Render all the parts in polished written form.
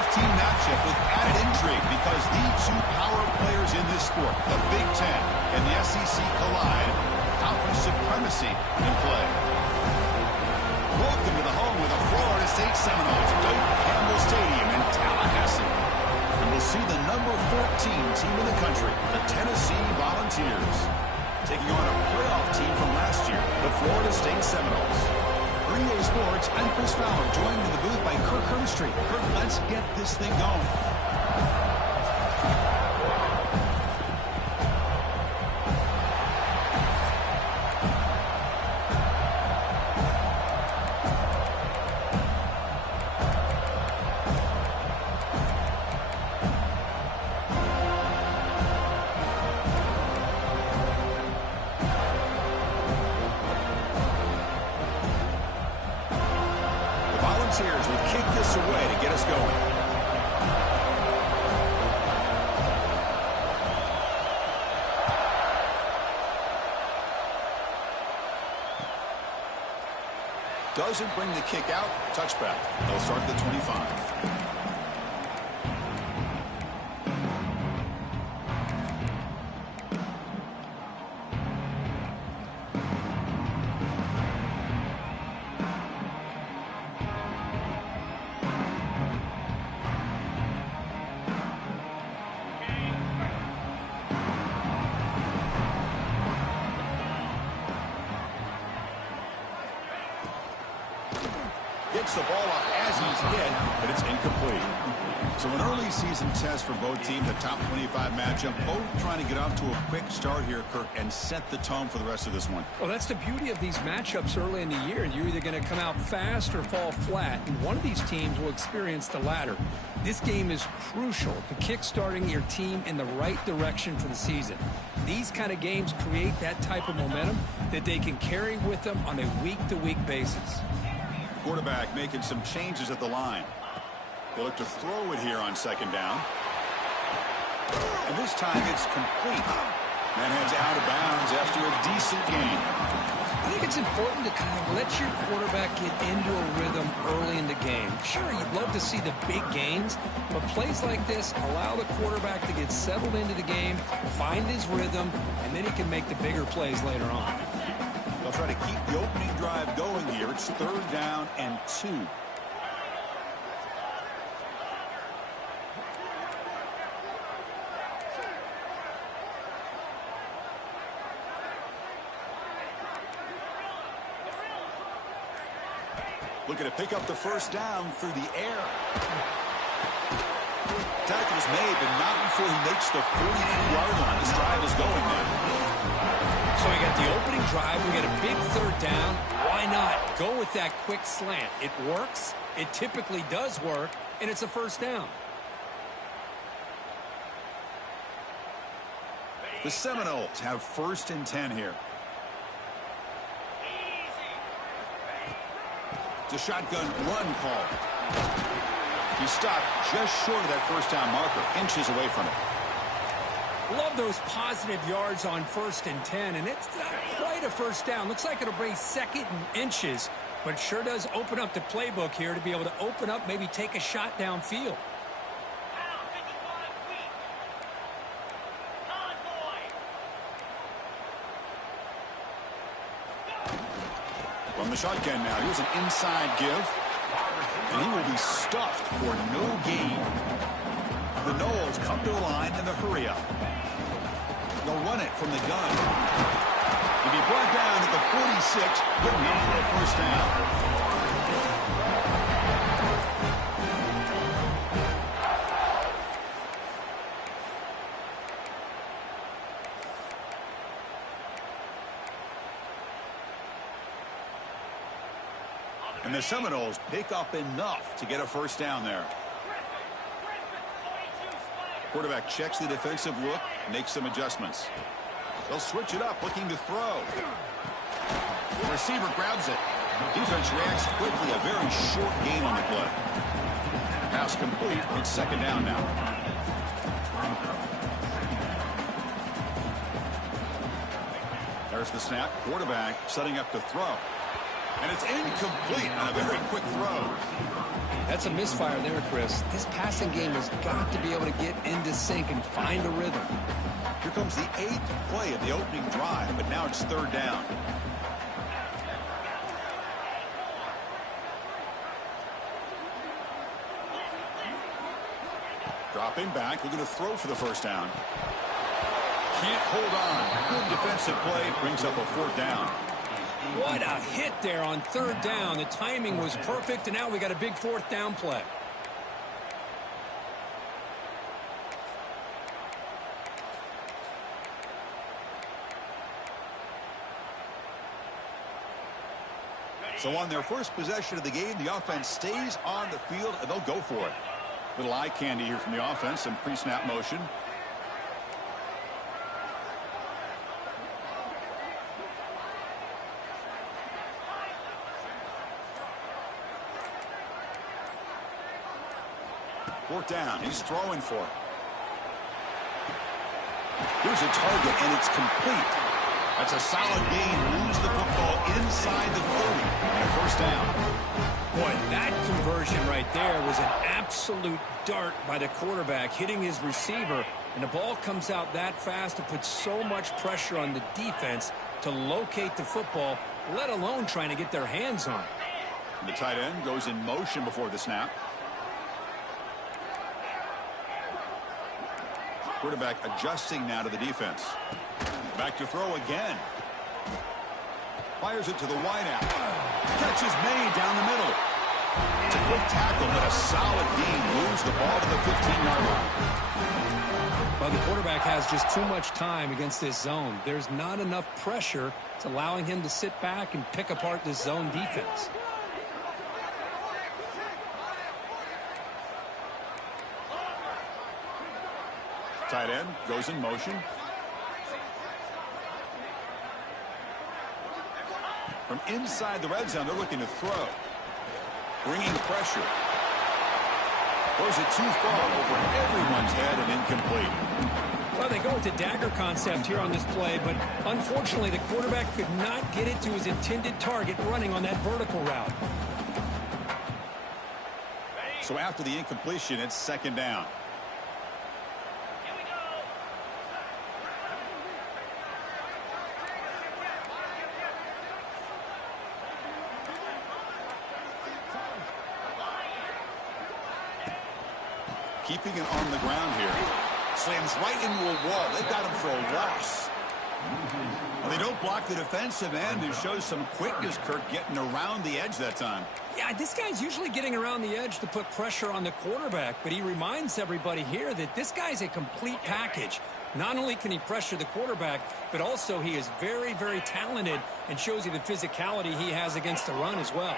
matchup with added intrigue because the two power players in this sport, the Big Ten and the SEC, collide. Conference supremacy in play. Welcome to the home of the Florida State Seminoles, Doak Campbell Stadium in Tallahassee. And we'll see the number 14 team in the country, the Tennessee Volunteers, taking on a playoff team from last year, the Florida State Seminoles. Green Day Sports, I'm Chris Fowler, joined in the booth by Kirk Herbstreit. Kirk, let's get this thing going. Volunteers will kick this away to get us going. Doesn't bring the kick out. Touchback. They'll start the 25. Gets the ball off as he's hit, but it's incomplete. So an early season test for both teams, a top 25 matchup. Both trying to get off to a quick start here, Kirk, and set the tone for the rest of this one. Well, that's the beauty of these matchups early in the year. You're either going to come out fast or fall flat, and one of these teams will experience the latter. This game is crucial to kick-starting your team in the right direction for the season. These kind of games create that type of momentum that they can carry with them on a week-to-week basis. Quarterback making some changes at the line. They look to throw it here on second down. And this time it's complete. And heads out of bounds after a decent gain. I think it's important to kind of let your quarterback get into a rhythm early in the game. Sure, you'd love to see the big gains, but plays like this allow the quarterback to get settled into the game, find his rhythm, and then he can make the bigger plays later on. They'll try to keep the opening drive going here. It's 3rd down and 2. Looking to pick up the first down through the air. Tackle's made, but not before he makes the 43-yard line. This drive is going now. So we got the opening drive. We got a big 3rd down. Why not go with that quick slant? It works. It typically does work, and it's a 1st down. The Seminoles have 1st and 10 here. It's a shotgun run call. He stopped just short of that 1st down marker, inches away from it. Love those positive yards on 1st and 10, and it's not quite a 1st down. Looks like it'll bring 2nd and inches, but sure does open up the playbook here to be able to open up, maybe take a shot downfield. From the shotgun now, here's an inside give, and he will be stuffed for no gain. The Noles come to the line in the hurry up. They'll run it from the gun. He'll be brought down at the 46, good enough for a 1st down. And the Seminoles pick up enough to get a 1st down there. Quarterback checks the defensive look, makes some adjustments. They'll switch it up, looking to throw. The receiver grabs it. Defense reacts quickly, a very short gain on the play. Pass complete, it's 2nd down now. There's the snap, quarterback setting up to throw. And it's incomplete on a very quick throw. That's a misfire there, Chris. This passing game has got to be able to get into sync and find a rhythm. Here comes the 8th play of the opening drive, but now it's 3rd down. Dropping back, looking to throw for the 1st down. Can't hold on. Good defensive play, brings up a 4th down. What a hit there on 3rd down. The timing was perfect, and now we got a big 4th down play. So on their first possession of the game, the offense stays on the field, and they'll go for it. Little eye candy here from the offense, some pre-snap motion. Fourth down. He's throwing for it. Here's a target, and it's complete. That's a solid gain. Lose the football inside the 30. And a 1st down. Boy, that conversion right there was an absolute dart by the quarterback, hitting his receiver. And the ball comes out that fast to put so much pressure on the defense to locate the football, let alone trying to get their hands on it. The tight end goes in motion before the snap. Quarterback adjusting now to the defense. Back to throw again. Fires it to the wideout. Catch is made down the middle. It's a quick tackle, but a solid gain. Moves the ball to the 15-yard line. Well, the quarterback has just too much time against this zone. There's not enough pressure. It's allowing him to sit back and pick apart this zone defense. Tight end goes in motion. From inside the red zone, they're looking to throw. Bringing pressure. Throws it too far over everyone's head and incomplete. Well, they go with the dagger concept here on this play, but unfortunately the quarterback could not get it to his intended target running on that vertical route. So after the incompletion, it's 2nd down. Keeping it on the ground here. Slams right into a wall. They've got him for a loss. Well, they don't block the defensive end. It shows some quickness, Kirk, getting around the edge that time. Yeah, this guy's usually getting around the edge to put pressure on the quarterback, but he reminds everybody here that this guy's a complete package. Not only can he pressure the quarterback, but also he is very, very talented and shows you the physicality he has against the run as well.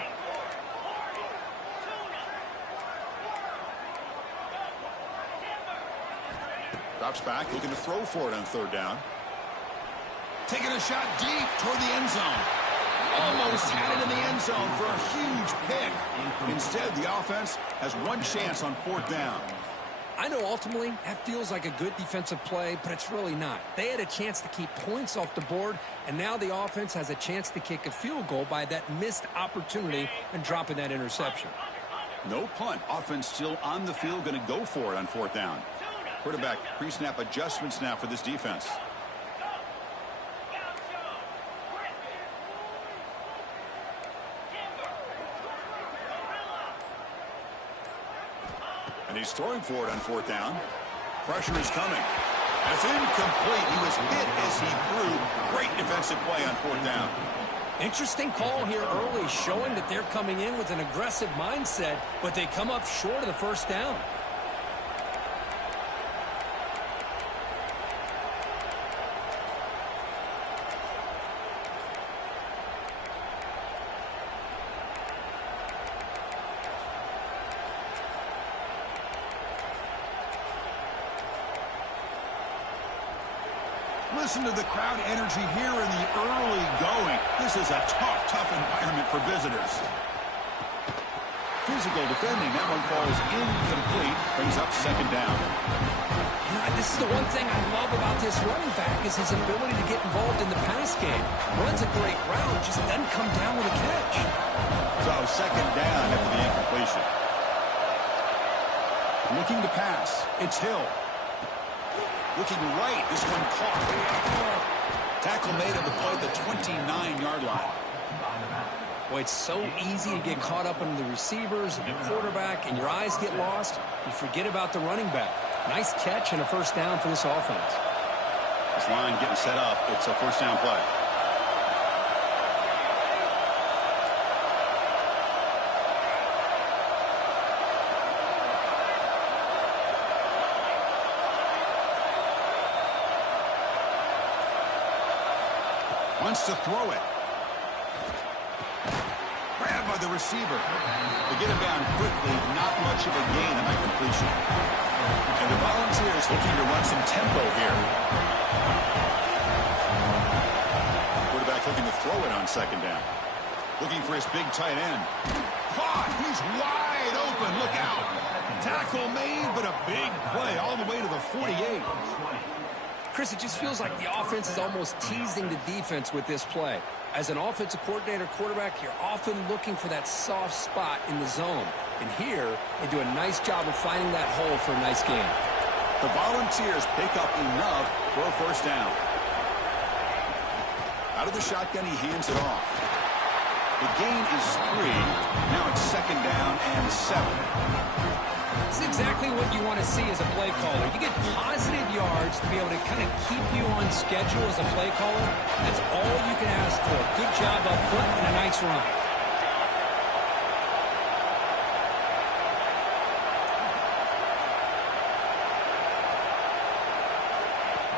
Drops back, looking to throw for it on 3rd down. Taking a shot deep toward the end zone. Almost had it in the end zone for a huge pick. Instead, the offense has one chance on 4th down. I know ultimately that feels like a good defensive play, but it's really not. They had a chance to keep points off the board, and now the offense has a chance to kick a field goal by that missed opportunity and dropping that interception. No punt. Offense still on the field, going to go for it on 4th down. Quarterback pre-snap adjustments now for this defense. And he's throwing for it on 4th down. Pressure is coming. That's incomplete. He was hit as he threw. Great defensive play on 4th down. Interesting call here early, showing that they're coming in with an aggressive mindset, but they come up short of the 1st down. Listen to the crowd energy here in the early going. This is a tough environment for visitors. Physical defending. That one falls incomplete. Brings up 2nd down. This is the one thing I love about this running back is his ability to get involved in the pass game. Runs a great route, just doesn't come down with a catch. So 2nd down after the incompletion. Looking to pass. It's Hill. Looking right. This one caught. Tackle made at the play at the 29-yard line. Boy, it's so easy to get caught up in the receivers and the quarterback, and your eyes get lost. You forget about the running back. Nice catch and a first down for this offense. This line getting set up. It's a first down play. Wants to throw it. Grabbed by the receiver. They get him down quickly. Not much of a gain on that completion. And the Volunteers looking to run some tempo here. Quarterback looking to throw it on second down. Looking for his big tight end. Caught. He's wide open. Look out. Tackle made, but a big play all the way to the 48. Chris, it just feels like the offense is almost teasing the defense with this play. As an offensive coordinator, quarterback, you're often looking for that soft spot in the zone. And here, they do a nice job of finding that hole for a nice gain. The Volunteers pick up enough for a first down. Out of the shotgun, he hands it off. The gain is 3. Now it's second down and 7. This is exactly what you want to see as a play caller. You get positive yards to be able to kind of keep you on schedule as a play caller. That's all you can ask for. Good job up front and a nice run.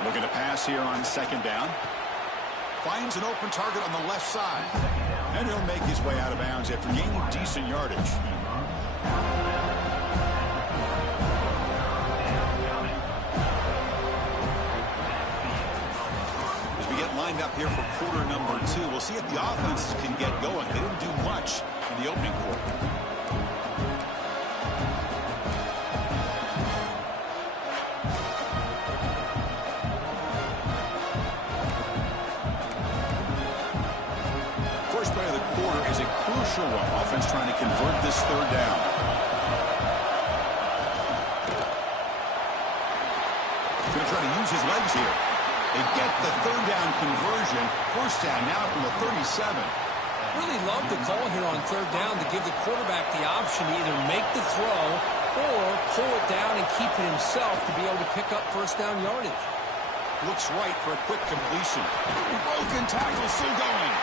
Looking to pass here on second down. Finds an open target on the left side. And he'll make his way out of bounds after gaining decent yardage. Lined up here for quarter number 2. We'll see if the offense can get going. They didn't do much in the opening quarter. First play of the quarter is a crucial one. Offense trying to convert this third down. Going to try to use his legs here. They get the third down conversion. First down now from the 37. Really love the call here on third down to give the quarterback the option to either make the throw or pull it down and keep it himself to be able to pick up first down yardage. Looks right for a quick completion. Broken tackle still going.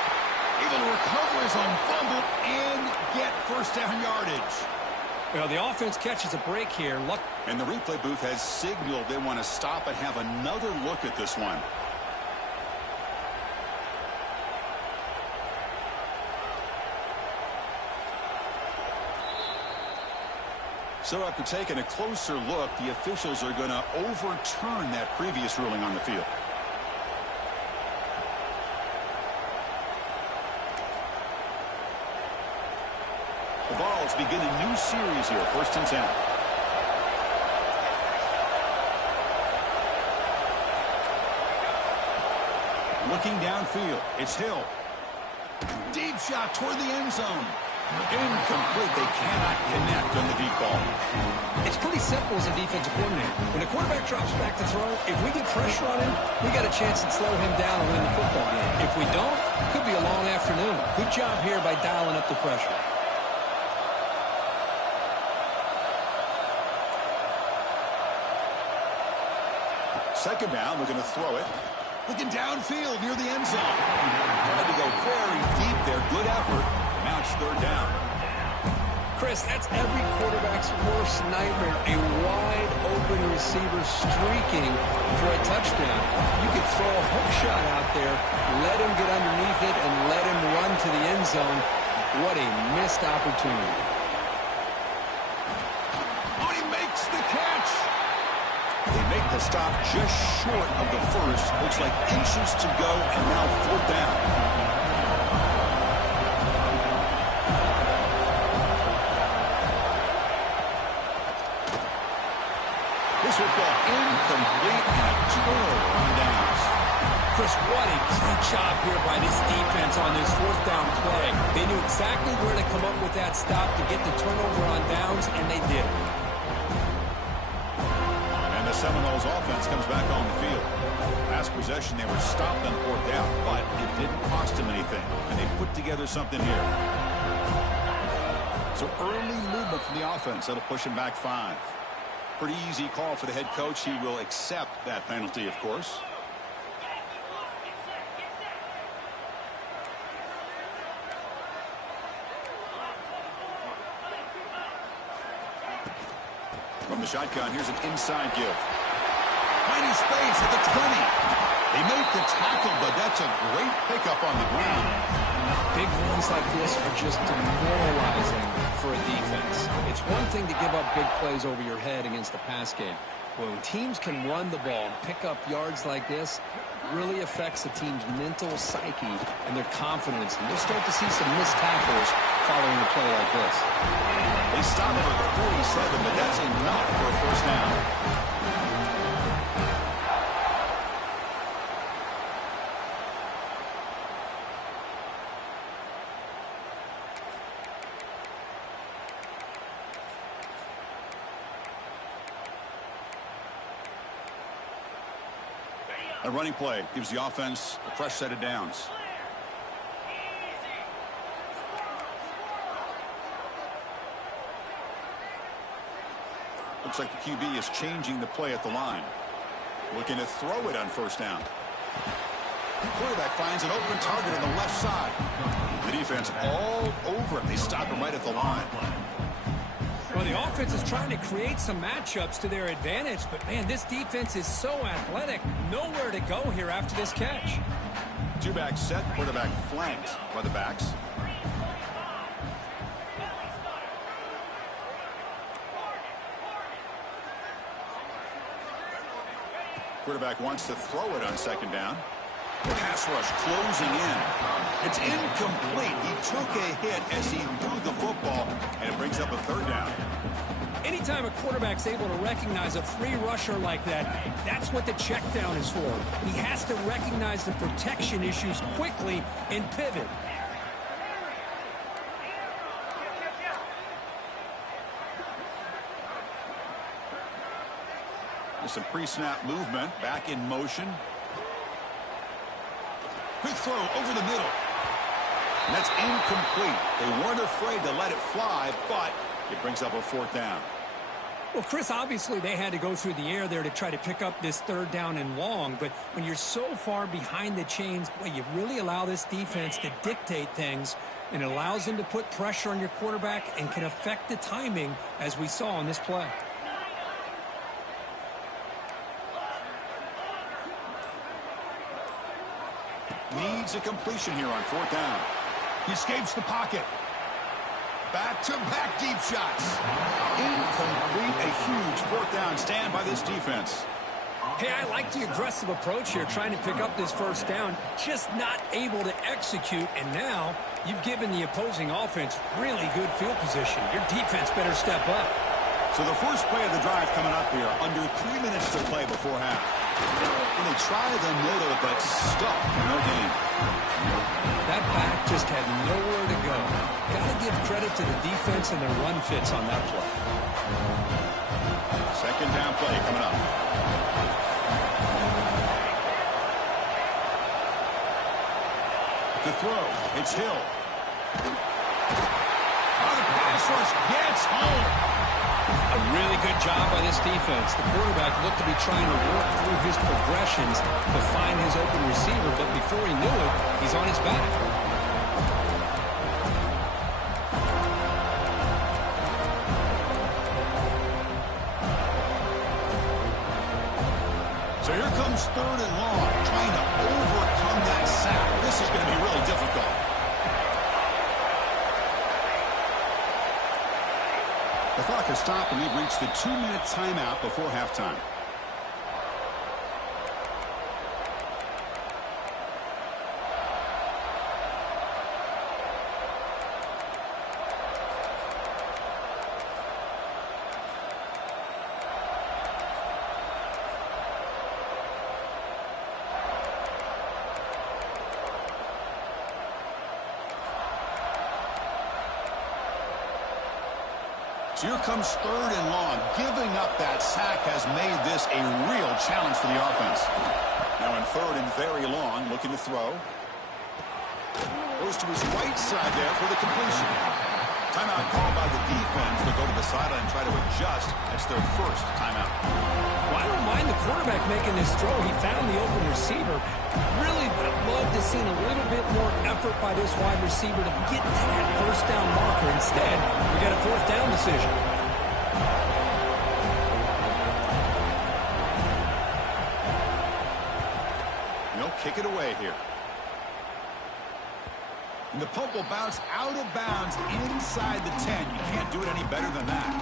Able to recover his own fumble and get first down yardage. Well, the offense catches a break here. And the replay booth has signaled they want to stop and have another look at this one. So after taking a closer look, the officials are going to overturn that previous ruling on the field. The Vols begin a new series here, first and 10. Looking downfield, it's Hill. Deep shot toward the end zone. Incomplete. They cannot connect on the deep ball. It's pretty simple as a defensive coordinator. When the quarterback drops back to throw, if we get pressure on him, we got a chance to slow him down and win the football game. If we don't, it could be a long afternoon. Good job here by dialing up the pressure. Second down, we're going to throw it. Looking downfield near the end zone. Tried to go very deep there. Good effort. Now it's third down. Chris, that's every quarterback's worst nightmare. A wide open receiver streaking for a touchdown. You could throw a hook shot out there, let him get underneath it, and let him run to the end zone. What a missed opportunity. Oh, he makes the catch. They make the stop just short of the first. Looks like inches to go, and now fourth down. This will go incomplete and a turnover on downs. Chris, what a great job here by this defense on this fourth down play. They knew exactly where to come up with that stop to get the turnover on downs, and they did. Seminoles offense comes back on the field. Last possession, they were stopped on 4th down, but it didn't cost them anything, and they put together something here. So early movement from the offense. That'll push him back 5. Pretty easy call for the head coach. He will accept that penalty, of course. From the shotgun, here's an inside give. Tiny space at the 20. They make the tackle, but that's a great pickup on the ground. Big runs like this are just demoralizing for a defense. It's one thing to give up big plays over your head against the pass game. But when teams can run the ball and pick up yards like this, it really affects the team's mental psyche and their confidence. And we'll start to see some missed tackles following a play like this. They stop it at 47, but that's enough for a first down. A running play gives the offense a fresh set of downs. Looks like the QB is changing the play at the line. Looking to throw it on first down. The quarterback finds an open target on the left side. The defense all over him. They stop him right at the line. Well, the offense is trying to create some matchups to their advantage, but, man, this defense is so athletic. Nowhere to go here after this catch. Two-back set, quarterback flanked by the backs. Quarterback wants to throw it on second down. Pass rush closing in. It's incomplete. He took a hit as he threw the football, and it brings up a third down. Anytime a quarterback's able to recognize a free rusher like that, that's what the check down is for. He has to recognize the protection issues quickly and pivot. There's some pre-snap movement, back in motion. Quick throw over the middle. And that's incomplete. They weren't afraid to let it fly, but it brings up a fourth down. Well, Chris, obviously they had to go through the air there to try to pick up this third down and long, but when you're so far behind the chains, boy, you really allow this defense to dictate things, and it allows them to put pressure on your quarterback and can affect the timing, as we saw on this play. Needs a completion here on fourth down. He escapes the pocket. Back-to-back deep shots. Incomplete. A huge fourth down stand by this defense. Hey, I like the aggressive approach here, trying to pick up this first down, just not able to execute, and now you've given the opposing offense really good field position. Your defense better step up. So the first play of the drive coming up here, under 3 minutes to play before half. And they try the middle, but stuck for no gain. That back just had nowhere to go. Got to give credit to the defense and their run fits on that play. Second down play coming up. The throw, it's Hill. Oh, the pass rush gets home. A really good job by this defense. The quarterback looked to be trying to work through his progressions to find his open receiver, but before he knew it, he's on his back. So here comes third and long, trying to overcome that sack. This is going to be really difficult. The clock has stopped, and we've reached the 2-minute timeout before halftime. So here comes 3rd and long. Giving up that sack has made this a real challenge for the offense. Now in 3rd and very long, looking to throw. Goes to his right side there for the completion. Timeout called by the defense. They'll go to the sideline and try to adjust. That's their first timeout. Well, I don't mind the quarterback making this throw. He found the open receiver. Really would have loved to see a little bit more effort by this wide receiver to get to that first down marker. Instead, we get a 4th down decision. They'll kick it away here. And the punt will bounce out of bounds inside the 10. You can't do it any better than that.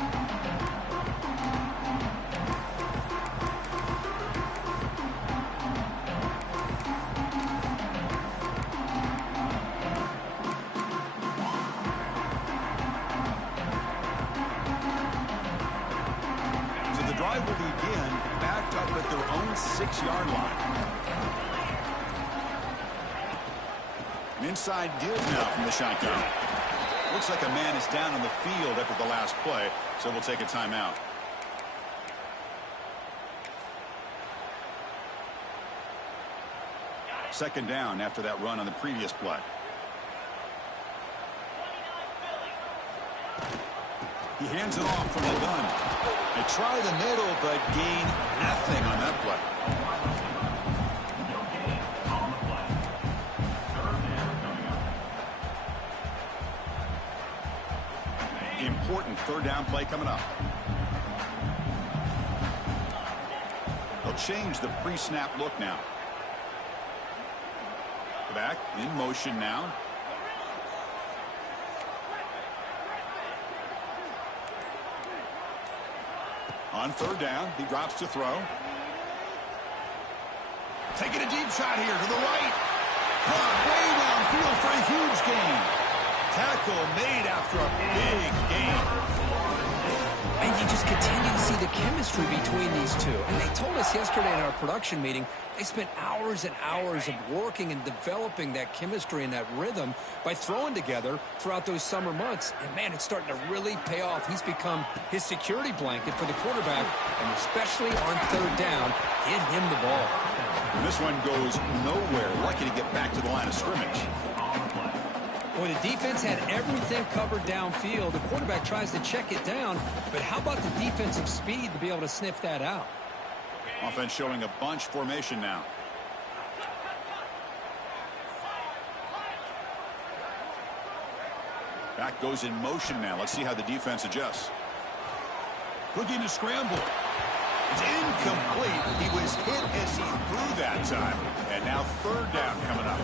So the drive will begin backed up at their own 6-yard line. An inside give now from the shotgun. Looks like a man is down on the field after the last play, so we'll take a timeout. Second down after that run on the previous play. He hands it off from the gun. They try the middle, but gain nothing on that play. Important 3rd down play coming up. They'll change the pre-snap look now. Back in motion now. On 3rd down, he drops to throw. Taking a deep shot here to the right. Caught way downfield for a huge gain. Tackle made after a big gain. And you just continue to see the chemistry between these two. And they told us yesterday in our production meeting, they spent hours and hours of working and developing that chemistry and that rhythm by throwing together throughout those summer months. And, man, it's starting to really pay off. He's become his security blanket for the quarterback, and especially on 3rd down, get him the ball. And this one goes nowhere. Lucky to get back to the line of scrimmage. Well, the defense had everything covered downfield. The quarterback tries to check it down, but how about the defensive speed to be able to sniff that out? Offense showing a bunch formation now. Back goes in motion now. Let's see how the defense adjusts. Looking to scramble. It's incomplete. He was hit as he threw that time. And now 3rd down coming up.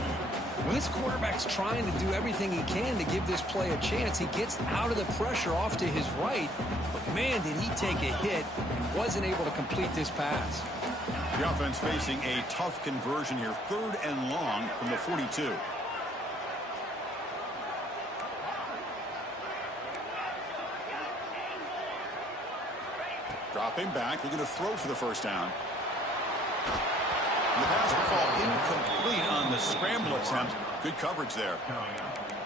When this quarterback's trying to do everything he can to give this play a chance, he gets out of the pressure off to his right. But, man, did he take a hit and wasn't able to complete this pass. The offense facing a tough conversion here. 3rd and long from the 42. Dropping back. They're going to throw for the 1st down. The pass will fall incomplete on the scramble attempt. Good coverage there.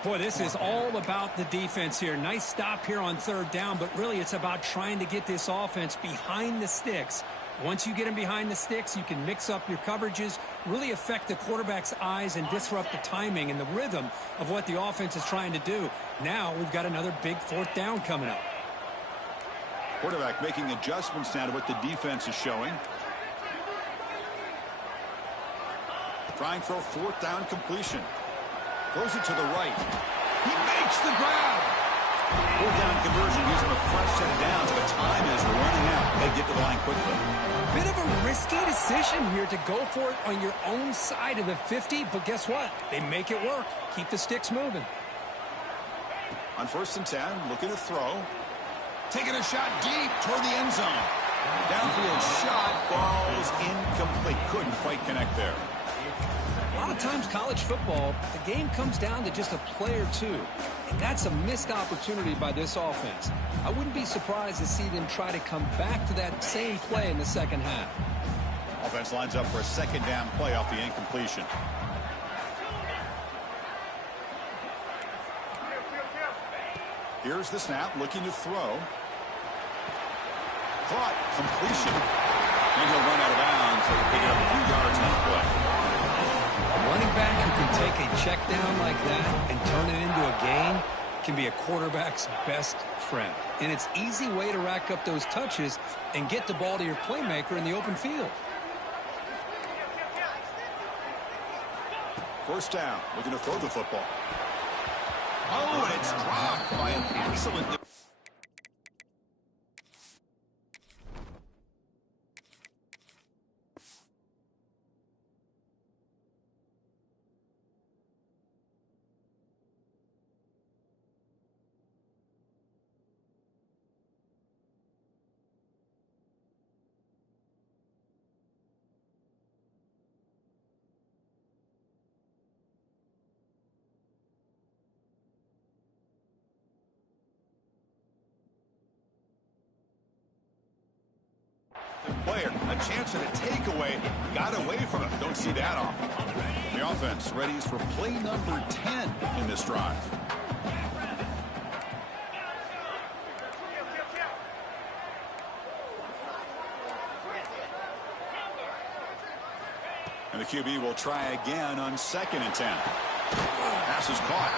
Boy, this is all about the defense here. Nice stop here on 3rd down, but really it's about trying to get this offense behind the sticks. Once you get them behind the sticks, you can mix up your coverages, really affect the quarterback's eyes and disrupt the timing and the rhythm of what the offense is trying to do. Now we've got another big 4th down coming up. Quarterback making adjustments now to what the defense is showing. Trying for a 4th down completion. Throws it to the right. He makes the grab. 4th down conversion gives him a fresh set of downs, but time is running out. They get to the line quickly. Bit of a risky decision here to go for it on your own side of the 50, but guess what? They make it work. Keep the sticks moving. On 1st and 10, looking to throw. Taking a shot deep toward the end zone. Downfield shot falls incomplete. Couldn't quite connect there. A lot of times college football, the game comes down to just a play or two. And that's a missed opportunity by this offense. I wouldn't be surprised to see them try to come back to that same play in the 2nd half. Offense lines up for a 2nd down play off the incompletion. Here's the snap, looking to throw. caught. Completion. And he'll run out of bounds. So he'll pick it up a few yards on the play. A running back who can take a check down like that and turn it into a gain can be a quarterback's best friend. And it's an easy way to rack up those touches and get the ball to your playmaker in the open field. First down, looking to throw the football. Oh, and it's dropped by an excellent... player. A chance at a takeaway. Got away from it. Don't see that often. The offense ready for play number 10 in this drive. And the QB will try again on 2nd and 10. Pass is caught.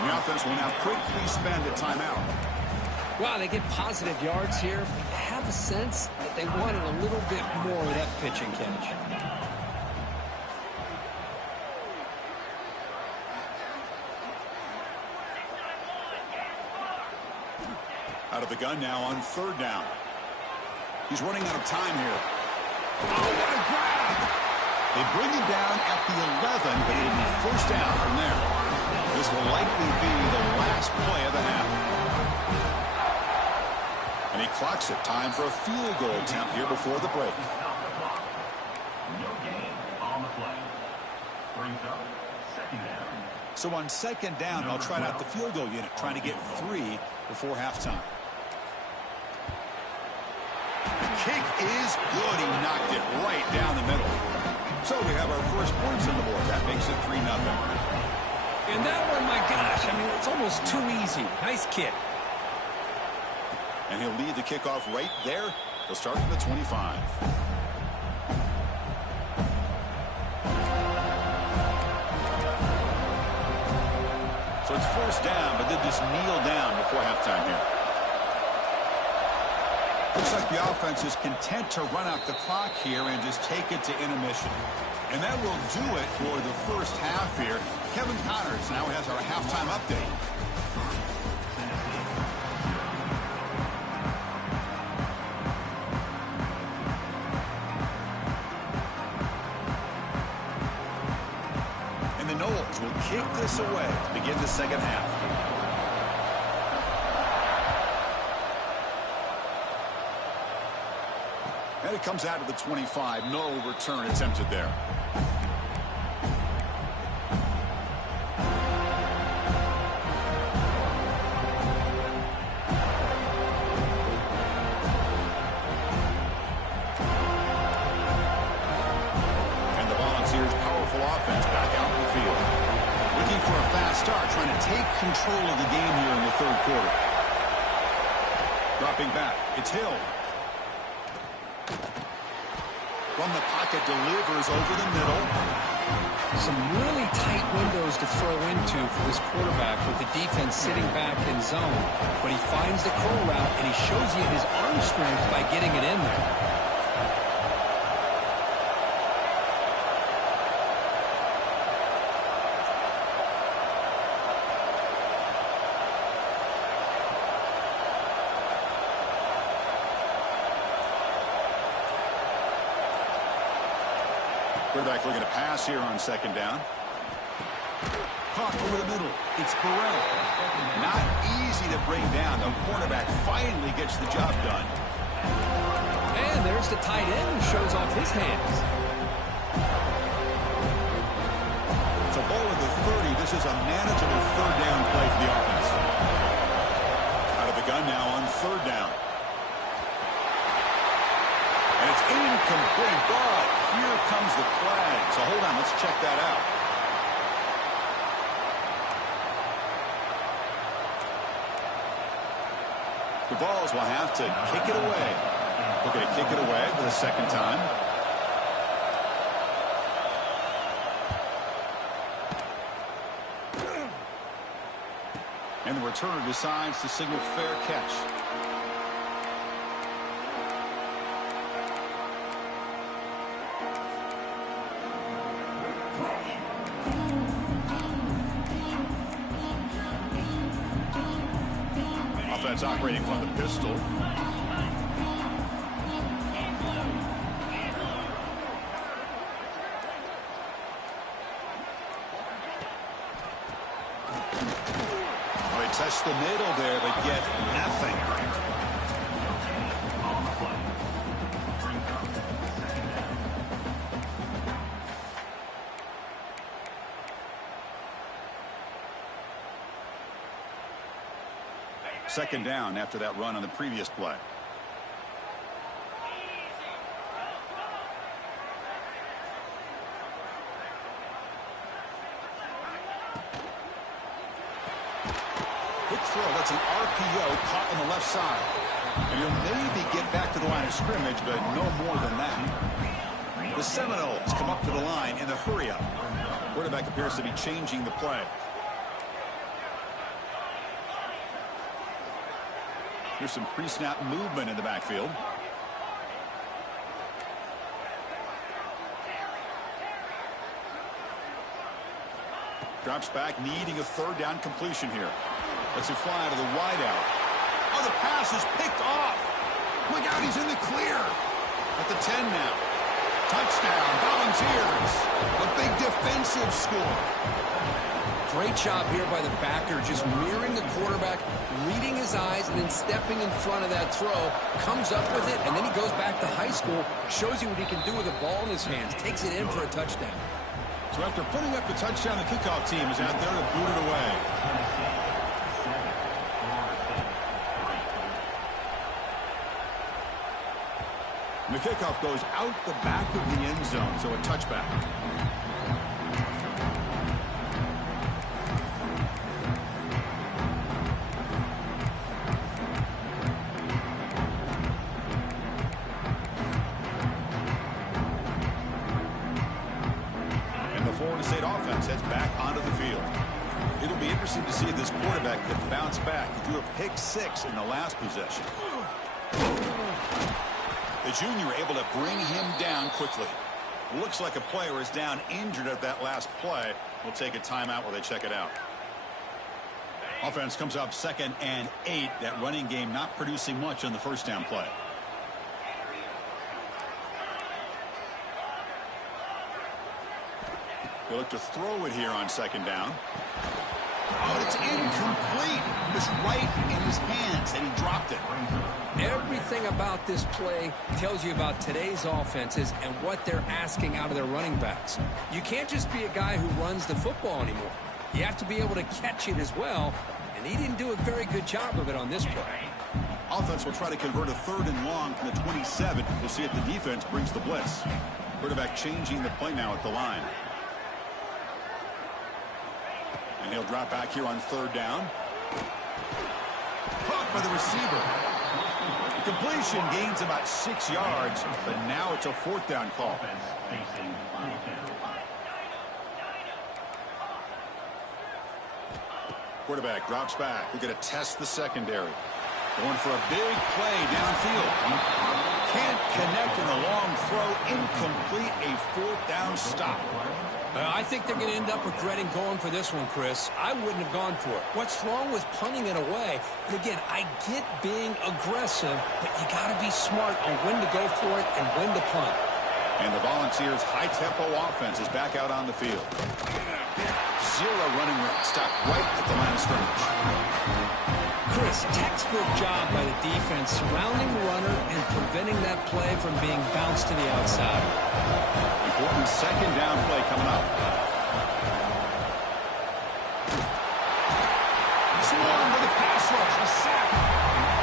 And the offense will now quickly spend a timeout. Wow, they get positive yards here. I have a sense that they wanted a little bit more of that pitch and catch. Out of the gun now on 3rd down. He's running out of time here. Oh, what a grab! They bring him down at the 11, but it'll be 1st down from there. This will likely be the last play of the half. And he clocks it. Time for a field goal attempt here before the break. So on 2nd down, they'll try out the field goal unit, trying to get 3 before halftime. The kick is good. He knocked it right down the middle. So we have our first points on the board. That makes it 3-0. And that one, my gosh, I mean, it's almost too easy. Nice kick. And he'll lead the kickoff right there. They'll start from the 25. So it's 1st down, but they just kneel down before halftime here. Looks like the offense is content to run out the clock here and just take it to intermission. And that will do it for the first half here. Kevin Connors now has our halftime update. And the Noles will kick this away to begin the 2nd half. And it comes out of the 25. No return attempted there. And the Volunteers' powerful offense back out in the field. Looking for a fast start, trying to take control of the game here in the 3rd quarter. Dropping back. It's Hill. From the pocket, delivers over the middle. Some really tight windows to throw into for this quarterback with the defense sitting back in zone. But he finds the curl route, and he shows you his arm strength by getting it in there. Quarterback looking to pass here on 2nd down. Caught over the middle. It's Burrell. Not easy to bring down. The quarterback finally gets the job done. And there's the tight end who shows off his hands. So ball at the 30. This is a manageable 3rd down play for the offense. Out of the gun now on 3rd down. And it's incomplete, but here comes the flag. So hold on, let's check that out. The Vols will have to kick it away. Looking to kick it away for the second time. And the returner decides to signal fair catch. Offense operating from the pistol. Test the middle there, but get nothing. Second down after that run on the previous play. Throw. That's an RPO caught on the left side. And he'll maybe get back to the line of scrimmage, but no more than that. The Seminoles come up to the line in the hurry-up. Quarterback appears to be changing the play. Here's some pre-snap movement in the backfield. Drops back, needing a third down completion here. Lets it fly to the wideout. Oh, the pass is picked off. Look out, he's in the clear. At the 10 now. Touchdown, Volunteers. A big defensive score. Great job here by the backer, just mirroring the quarterback, reading his eyes, and then stepping in front of that throw. Comes up with it, and then he goes back to high school, shows you what he can do with the ball in his hands, takes it in for a touchdown. So after putting up the touchdown, the kickoff team is out there to boot it away. The kickoff goes out the back of the end zone, so a touchback. And the Florida State offense heads back onto the field. It'll be interesting to see if this quarterback can bounce back. He threw a pick 6 in the last possession. The junior able to bring him down quickly. Looks like a player is down injured at that last play. We'll take a timeout while they check it out. Offense comes up 2nd and 8. That running game not producing much on the first down play. They look to throw it here on 2nd down. Oh, it's incomplete. It was right in his hands, and he dropped it. Everything about this play tells you about today's offenses and what they're asking out of their running backs. You can't just be a guy who runs the football anymore. You have to be able to catch it as well, and he didn't do a very good job of it on this play. Offense will try to convert a 3rd and long from the 27. We'll see if the defense brings the blitz. Quarterback changing the play now at the line. And he'll drop back here on 3rd down. Caught by the receiver. The completion gains about 6 yards, but now it's a 4th down call. Quarterback drops back. We're going to test the secondary. Going for a big play downfield. Can't connect in the long throw. Incomplete. A 4th down stop. I think they're going to end up regretting going for this one, Chris. I wouldn't have gone for it. What's wrong with punting it away? And again, I get being aggressive, but you got to be smart on when to go for it and when to punt. And the Volunteers' high-tempo offense is back out on the field. 0 running room. Stopped right at the line of scrimmage. Chris, textbook job by the defense surrounding the runner and preventing that play from being bounced to the outside. Important 2nd down play coming up. Swarm with a pass rush, a sack.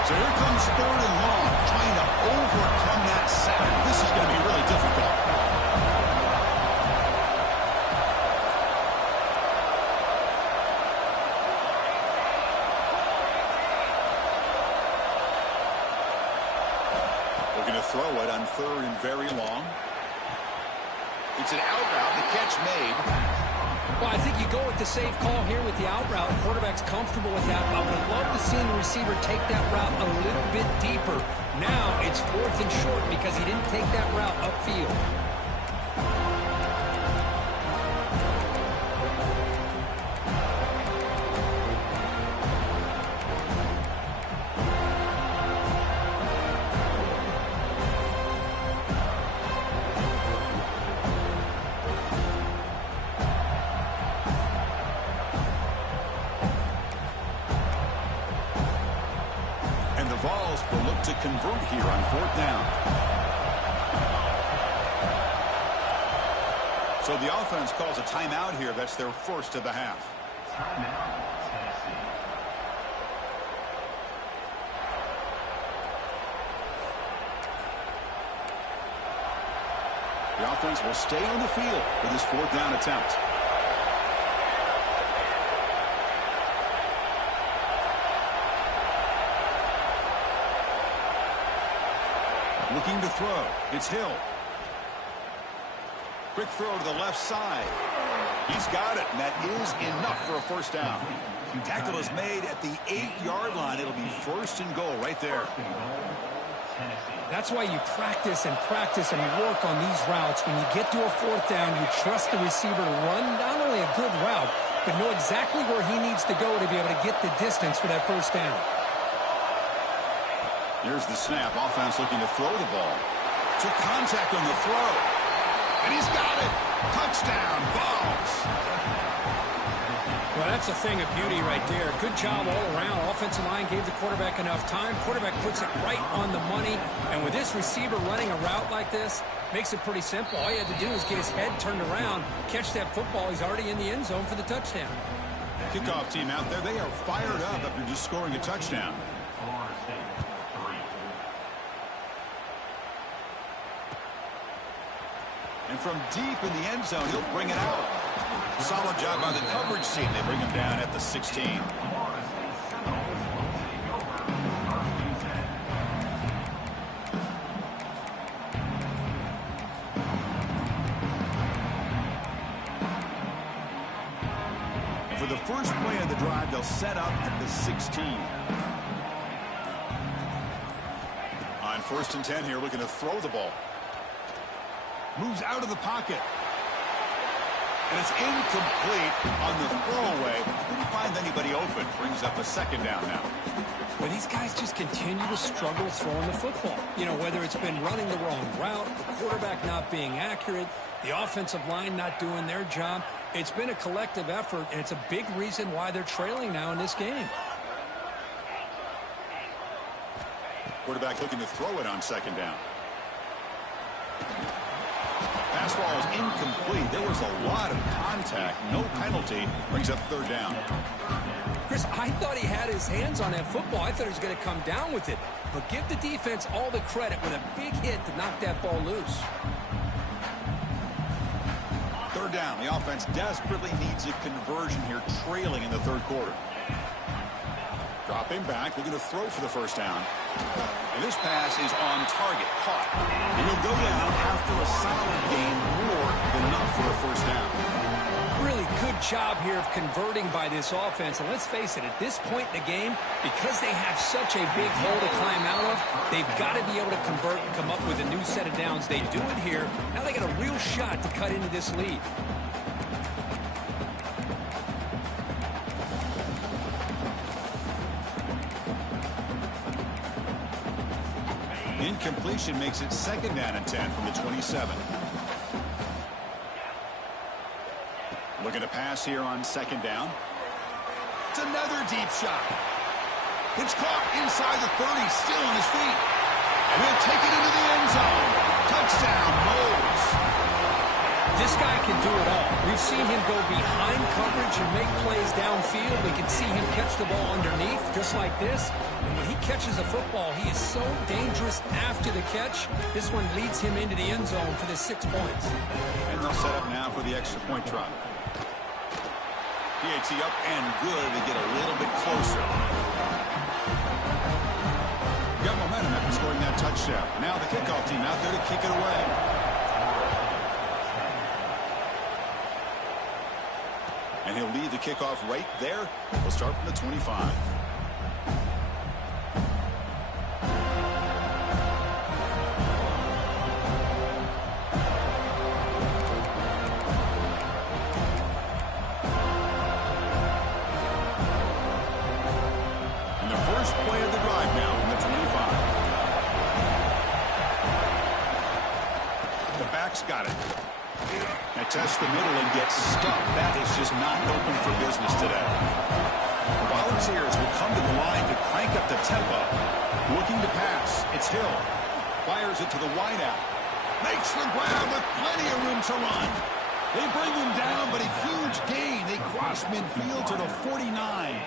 So here comes 3rd and long, trying to overcome that sack. This is going to be really difficult. Looking to throw it on 3rd and very long. It's an out route. The catch made. Well, I think you go with the safe call here with the out route. The quarterback's comfortable with that. I would love to see the receiver take that route a little bit deeper. Now it's 4th and short because he didn't take that route upfield. Vols will look to convert here on 4th down. So the offense calls a timeout here. That's their first of the half. The offense will stay on the field for this 4th down attempt. Looking to throw. It's Hill. Quick throw to the left side. He's got it, and that is enough for a first down. Tackle is made at the 8-yard line. It'll be 1st and goal right there. That's why you practice and practice and work on these routes. When you get to a 4th down, you trust the receiver to run not only a good route, but know exactly where he needs to go to be able to get the distance for that first down. Here's the snap. Offense looking to throw the ball. Took contact on the throw. And he's got it. Touchdown, Vols. Well, that's a thing of beauty right there. Good job all around. Offensive line gave the quarterback enough time. Quarterback puts it right on the money. And with this receiver running a route like this, makes it pretty simple. All you had to do is get his head turned around, catch that football. He's already in the end zone for the touchdown. Kickoff team out there. They are fired up after just scoring a touchdown. And from deep in the end zone, he'll bring it out. Solid job by the coverage team. They bring him down at the 16. For the first play of the drive, they'll set up at the 16. On 1st and 10 here, looking to throw the ball. Moves out of the pocket. And it's incomplete on the throwaway. Didn't find anybody open. Brings up a 2nd down now. Well, these guys just continue to struggle throwing the football. You know, whether it's been running the wrong route, the quarterback not being accurate, the offensive line not doing their job. It's been a collective effort, and it's a big reason why they're trailing now in this game. Quarterback looking to throw it on 2nd down. Pass ball is incomplete. There was a lot of contact. No penalty. Brings up 3rd down. Chris, I thought he had his hands on that football. I thought he was going to come down with it. But give the defense all the credit with a big hit to knock that ball loose. 3rd down. The offense desperately needs a conversion here, trailing in the 3rd quarter. Dropping back, looking to throw for the first down. And this pass is on target, caught. And he'll go down after a solid gain, more than enough for a first down. Really good job here of converting by this offense. And let's face it, at this point in the game, because they have such a big hole to climb out of, they've got to be able to convert and come up with a new set of downs. They do it here. Now they got a real shot to cut into this lead. Incompletion makes it 2nd down and 10 from the 27. Looking to pass here on 2nd down. It's another deep shot. It's caught inside the 30, still on his feet. And he'll take it into the end zone. Touchdown, Vols. This guy can do it all. We've seen him go behind coverage and make plays downfield. We can see him catch the ball underneath, just like this. And when he catches a football, he is so dangerous after the catch. This one leads him into the end zone for the 6 points. And they'll set up now for the extra point try. PAT up and good to get a little bit closer. Got momentum after scoring that touchdown. Now the kickoff team out there to kick it away. And he'll lead the kickoff right there. We'll start from the 25. Play of the drive now from the 25. The back's got it. They test the middle and get stuck. That is just not open for business today. The Volunteers will come to the line to crank up the tempo. Looking to pass. It's Hill. Fires it to the wideout. Makes the grab with plenty of room to run. They bring him down, but a huge gain. They cross midfield to the 49.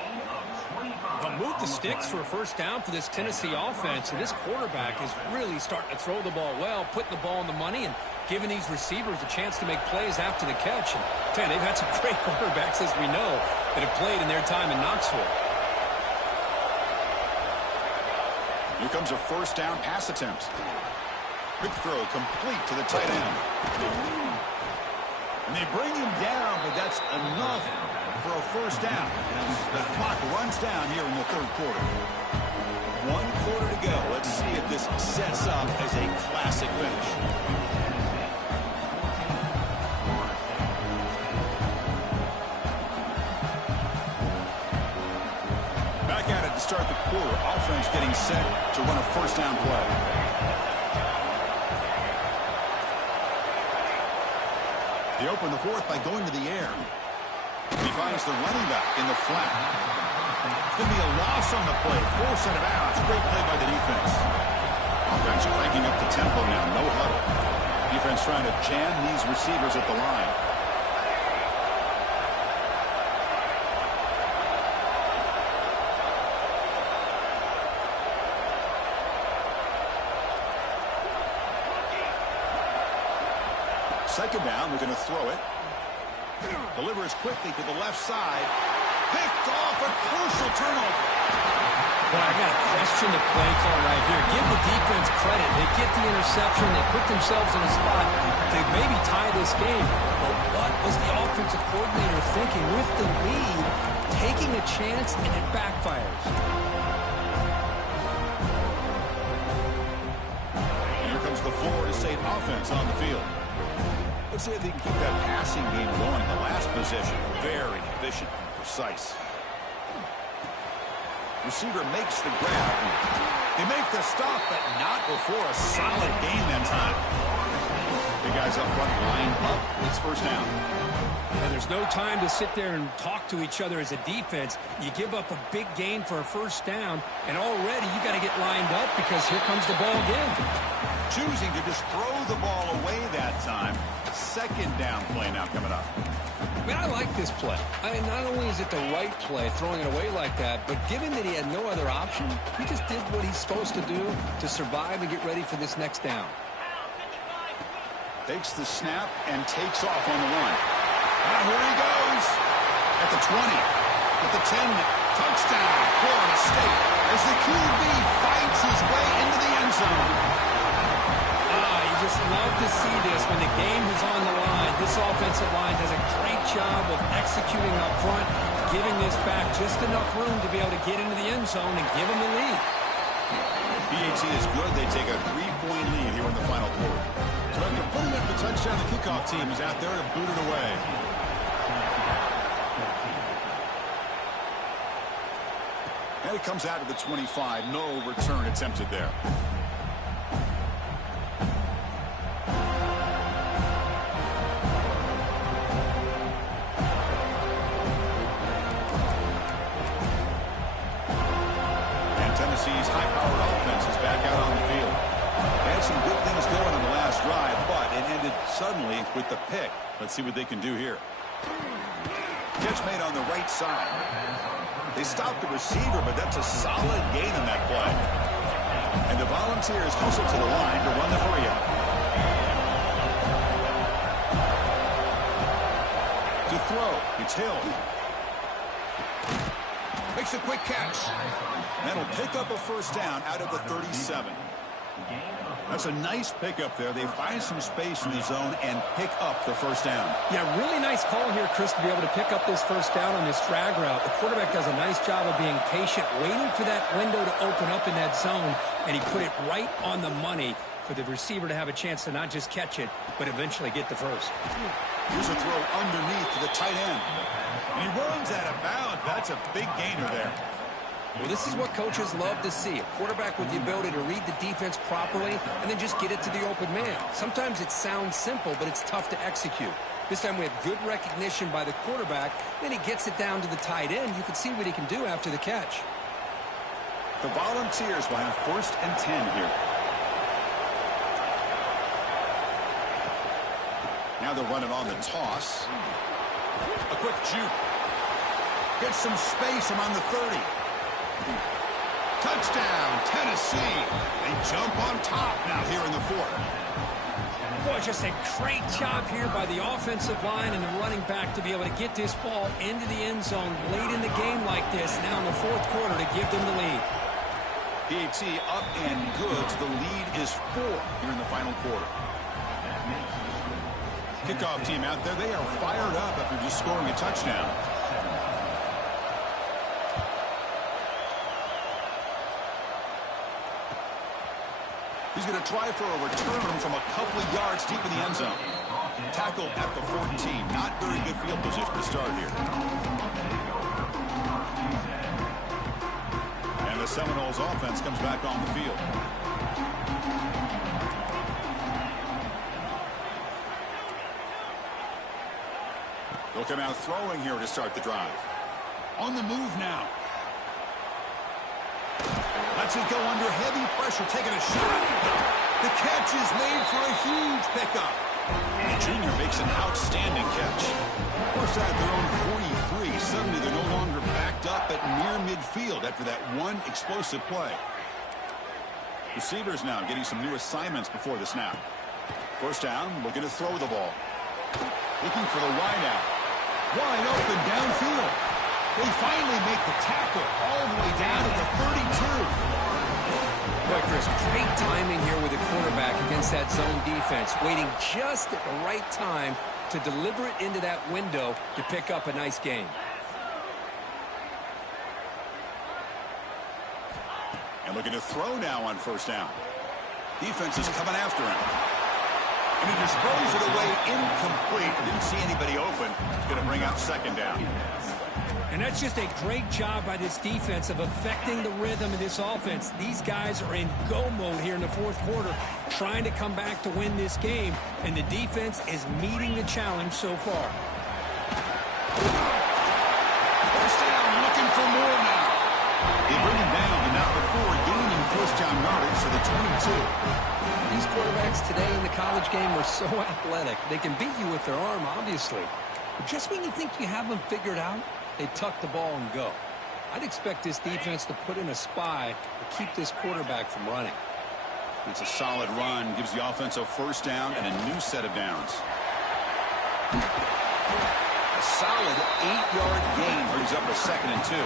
They'll move the sticks for a first down for this Tennessee offense, and this quarterback is really starting to throw the ball well, putting the ball on the money, and giving these receivers a chance to make plays after the catch. And man, they've had some great quarterbacks, as we know, that have played in their time in Knoxville. Here comes a first down pass attempt. Quick throw complete to the tight end. And they bring him down, but that's enough for a first down. And the clock runs down here in the third quarter. 1 quarter to go. Let's see if this sets up as a classic finish. Back at it to start the quarter. Offense getting set to run a first down play. They open the fourth by going to the air. He finds the running back in the flat. It's going to be a loss on the play. Full set of outs. Great play by the defense. Offense cranking up the tempo now. No huddle. Defense trying to jam these receivers at the line. Second down, we're going to throw it. Delivers quickly to the left side. Picked off, a crucial turnover. Well, I got to question the play call right here. Give the defense credit. They get the interception. They put themselves in a spot to maybe tie this game. But what was the offensive coordinator thinking with the lead, taking a chance, and it backfires? Here comes the Florida State offense on the field. Let's see if they can keep that passing game going. The last possession, very efficient and precise. Receiver makes the grab. They make the stop, but not before a solid gain that time. The guys up front line up. It's first down. And there's no time to sit there and talk to each other as a defense. You give up a big gain for a first down, and already you got to get lined up because here comes the ball again. Choosing to just throw the ball away that time. Second down play now coming up. Man, I like this play. I mean, not only is it the right play, throwing it away like that, but given that he had no other option, he just did what he's supposed to do to survive and get ready for this next down. Takes the snap and takes off on the run. And here he goes. At the 20. At the 10. Touchdown, Florida State. As the QB fights his way into the end zone. You just love to see this when the game is on the line. This offensive line does a great job of executing up front, giving this back just enough room to be able to get into the end zone and give them the lead. PAT is good. They take a 3-point lead here in the final quarter. So after putting up the touchdown, the kickoff team is out there to boot it away. And it comes out to the 25. No return attempted there. Tennessee's high-powered offense is back out on the field. They had some good things going on the last drive, but it ended suddenly with the pick. Let's see what they can do here. Catch made on the right side. They stopped the receiver, but that's a solid gain on that play. And the Volunteers hustle to the line to run the hurry-up. To throw, it's Hill. Makes a quick catch. That'll pick up a first down out of the 37. That's a nice pickup there. They find some space in the zone and pick up the first down. Yeah, really nice call here, Chris, to be able to pick up this first down on this drag route. The quarterback does a nice job of being patient, waiting for that window to open up in that zone, and he put it right on the money for the receiver to have a chance to not just catch it, but eventually get the first. Here's a throw underneath to the tight end. And he runs out of bounds. That's a big gainer there. Well, this is what coaches love to see. A quarterback with the ability to read the defense properly and then just get it to the open man. Sometimes it sounds simple, but it's tough to execute. This time we have good recognition by the quarterback. Then he gets it down to the tight end. You can see what he can do after the catch. The Volunteers will have 1st and 10 here. Now they're running on the toss. A quick juke. Gets some space around the 30. Touchdown, Tennessee. They jump on top now here in the 4th. Boy, just a great job here by the offensive line and the running back to be able to get this ball into the end zone late in the game like this, now in the 4th quarter, to give them the lead. PAT up and good. The lead is 4 here in the final quarter. Kickoff team out there. They are fired up after just scoring a touchdown. He's going to try for a return from a couple of yards deep in the end zone. Tackle at the 14. Not very good field position to start here. And the Seminoles offense comes back on the field. They'll come out throwing here to start the drive. On the move now. Lets it go under heavy pressure, taking a shot. The catch is made for a huge pickup. The junior makes an outstanding catch. First out their own 43. Suddenly they're no longer backed up at near midfield after that one explosive play. Receivers now getting some new assignments before the snap. First down, looking to throw the ball. Looking for the wide out. Wide open downfield. They finally make the tackle all the way down to the 32. Boy, Chris, great timing here with the quarterback against that zone defense, waiting just at the right time to deliver it into that window to pick up a nice gain. And looking to throw now on first down. Defense is coming after him. And he just throws it away incomplete. Didn't see anybody open. It's going to bring out second down. And that's just a great job by this defense of affecting the rhythm of this offense. These guys are in go mode here in the 4th quarter, trying to come back to win this game, and the defense is meeting the challenge so far. First down, looking for more now. They bring him down, but not before gaining first down yardage to the 22. These quarterbacks today in the college game are so athletic. They can beat you with their arm, obviously. But just when you think you have them figured out, they tuck the ball and go. I'd expect this defense to put in a spy to keep this quarterback from running. It's a solid run. Gives the offense a first down and a new set of downs. A solid 8-yard gain brings up a 2nd and 2.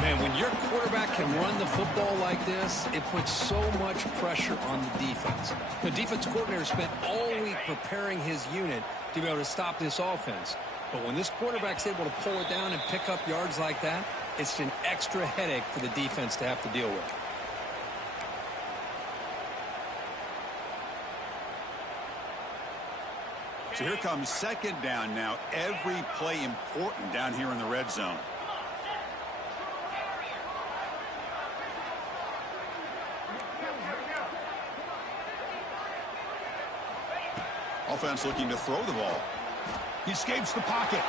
Man, when your quarterback can run the football like this, it puts so much pressure on the defense. The defense coordinator spent all week preparing his unit to be able to stop this offense. But when this quarterback's able to pull it down and pick up yards like that, it's an extra headache for the defense to have to deal with. So here comes second down now. Every play important down here in the red zone. Offense looking to throw the ball. He escapes the pocket.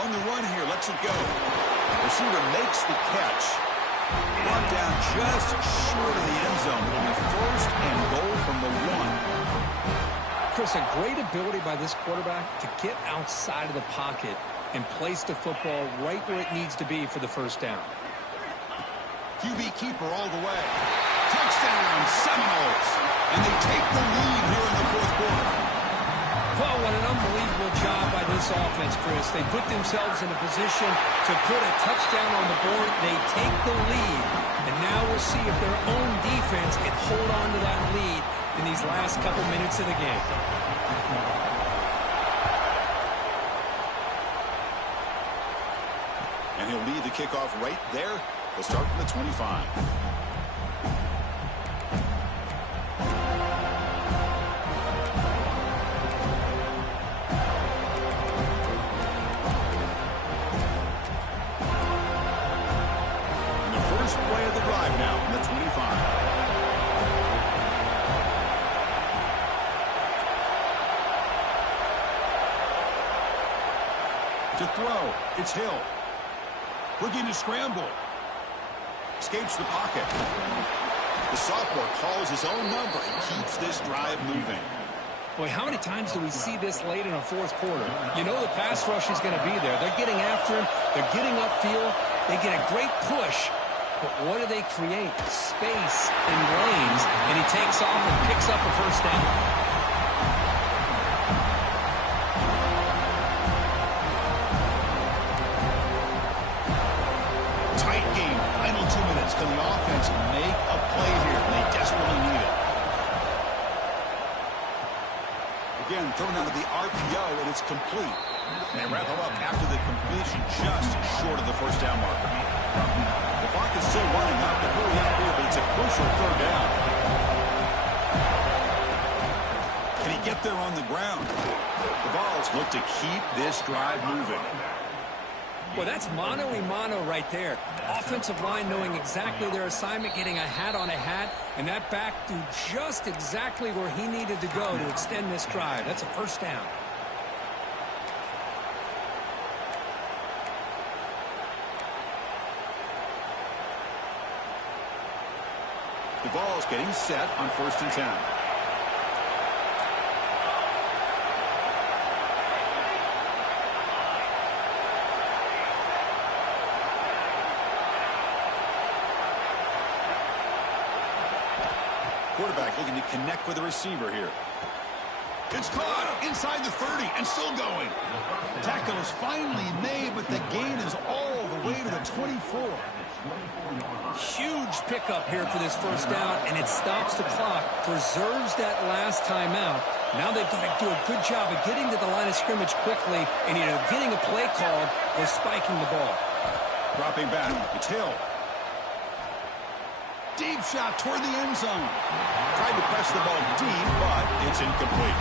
On the run here, lets it go. Receiver makes the catch. Brought down just short of the end zone. It'll be 1st and goal from the 1. Chris, a great ability by this quarterback to get outside of the pocket and place the football right where it needs to be for the first down. QB keeper all the way. Touchdown, Seminoles. And they take the lead here in the 4th quarter. Well, what an unbelievable job by this offense, Chris. They put themselves in a position to put a touchdown on the board. They take the lead. And now we'll see if their own defense can hold on to that lead in these last couple minutes of the game. And he'll lead the kickoff right there. He'll start from the 25. Play of the drive now from the 25. To throw, it's Hill. Looking to scramble. Escapes the pocket. The sophomore calls his own number and keeps this drive moving. Boy, how many times do we see this late in a fourth quarter? You know the pass rush is going to be there. They're getting after him. They're getting upfield. They get a great push. But what do they create? Space and lanes, and he takes off and picks up a first down. Tight game. Final 2 minutes. Can the offense make a play here? They desperately need it. Again, thrown out of the RPO, and it's complete. They wrap him up after the completion, just short of the first down marker. The clock is still running up to hurry up here, but it's a crucial third down. Can he get there on the ground? The Vols look to keep this drive moving. Well, that's mano-a-mano right there. Offensive line knowing exactly their assignment, getting a hat on a hat, and that back to just exactly where he needed to go to extend this drive. That's a first down. The Vols getting set on 1st and 10. Quarterback looking to connect with the receiver here. It's caught inside the 30 and still going. Tackle is finally made, but the gain is all the way to the 24. Huge pickup here for this first down, and it stops the clock, preserves that last timeout. Now they've got to do a good job of getting to the line of scrimmage quickly and either getting a play called or spiking the ball. Dropping back, it's Hill. Deep shot toward the end zone. Tried to press the ball deep, but it's incomplete.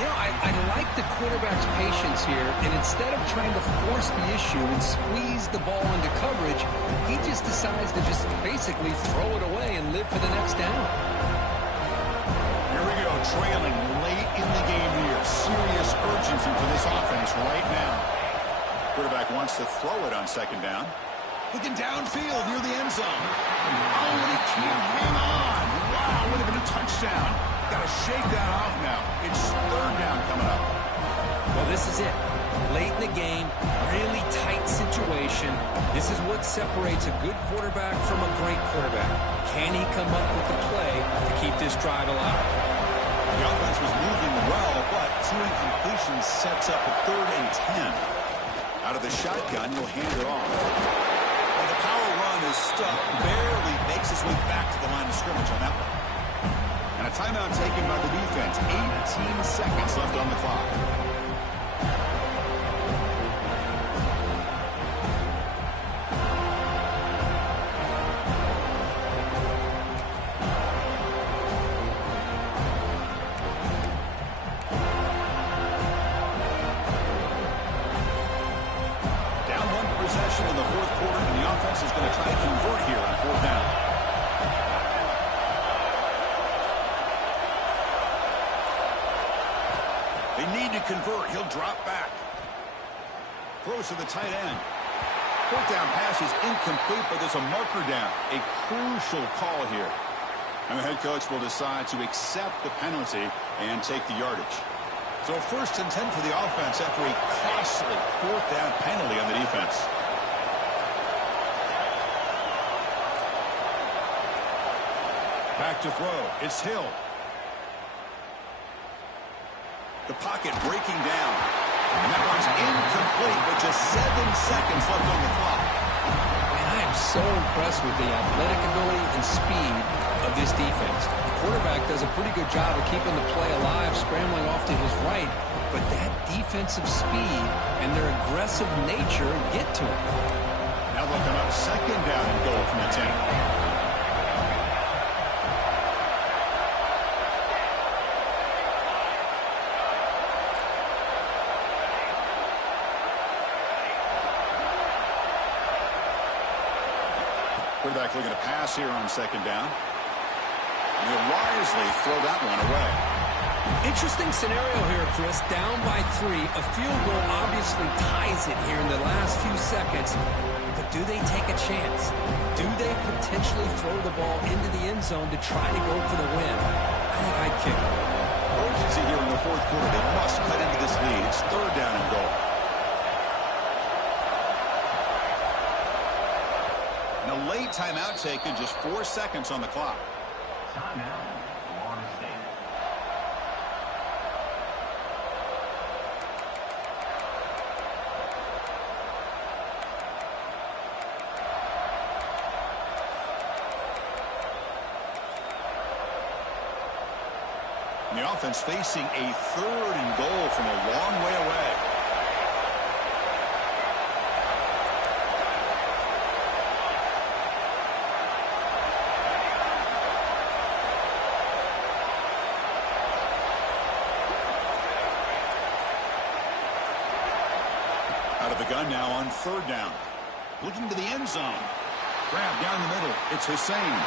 You know, I like the quarterback's patience here, and instead of trying to force the issue and squeeze the ball into coverage, he just decides to just basically throw it away and live for the next down. Here we go, trailing late in the game here. Serious urgency for this offense right now. Quarterback wants to throw it on 2nd down. Looking downfield near the end zone. Oh, and he can't hang on. Wow, would have been a touchdown. Got to shake that off now. It's 3rd down coming up. Well, this is it. Late in the game, really tight situation. This is what separates a good quarterback from a great quarterback. Can he come up with the play to keep this drive alive? The offense was moving well, but 2 incompletions sets up a 3rd and 10. Out of the shotgun, he'll hand it off. And the power run is stuck. Barely makes his way back to the line of scrimmage on that one. And a timeout taken by the defense. 18 seconds left on the clock. Down 1 possession in the 4th quarter, and the offense is going to try to convert here on 4th down. They need to convert. He'll drop back. Throws to the tight end. 4th down pass is incomplete, but there's a marker down. A crucial call here. And the head coach will decide to accept the penalty and take the yardage. So 1st and 10 for the offense after a costly 4th down penalty on the defense. Back to throw. It's Hill. The pocket breaking down. And that one's incomplete with just 7 seconds left on the clock. And I am so impressed with the athletic ability and speed of this defense. The quarterback does a pretty good job of keeping the play alive, scrambling off to his right, but that defensive speed and their aggressive nature get to him. Now looking up, second down and goal from the 10. Quarterback looking to pass here on second down. And he'll wisely throw that one away. Interesting scenario here, Chris. Down by 3. A field goal obviously ties it here in the last few seconds. But do they take a chance? Do they potentially throw the ball into the end zone to try to go for the win? I think I'd kick it. Urgency here in the fourth quarter. They must cut into this lead. It's third down and goal. A late timeout taken, just 4 seconds on the clock. Timeout, Florida State. And the offense facing a third and goal from a long way away. The gun now on third down. Looking to the end zone. Grab down the middle. It's Hussein.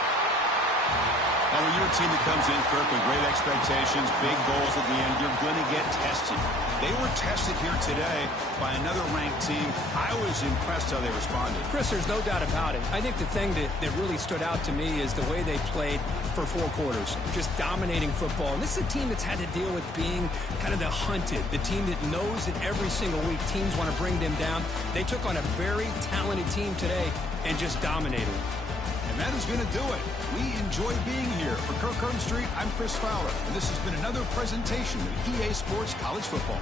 Now, when you're a team that comes in, Kirk, with great expectations, big goals at the end, you're going to get tested. They were tested here today by another ranked team. I was impressed how they responded. Chris, there's no doubt about it. I think the thing that really stood out to me is the way they played for 4 quarters, just dominating football. And this is a team that's had to deal with being kind of the hunted, the team that knows that every single week teams want to bring them down. They took on a very talented team today and just dominated. And that is going to do it. We enjoy being here. For Kirk Street, I'm Chris Fowler, and this has been another presentation of EA Sports College Football.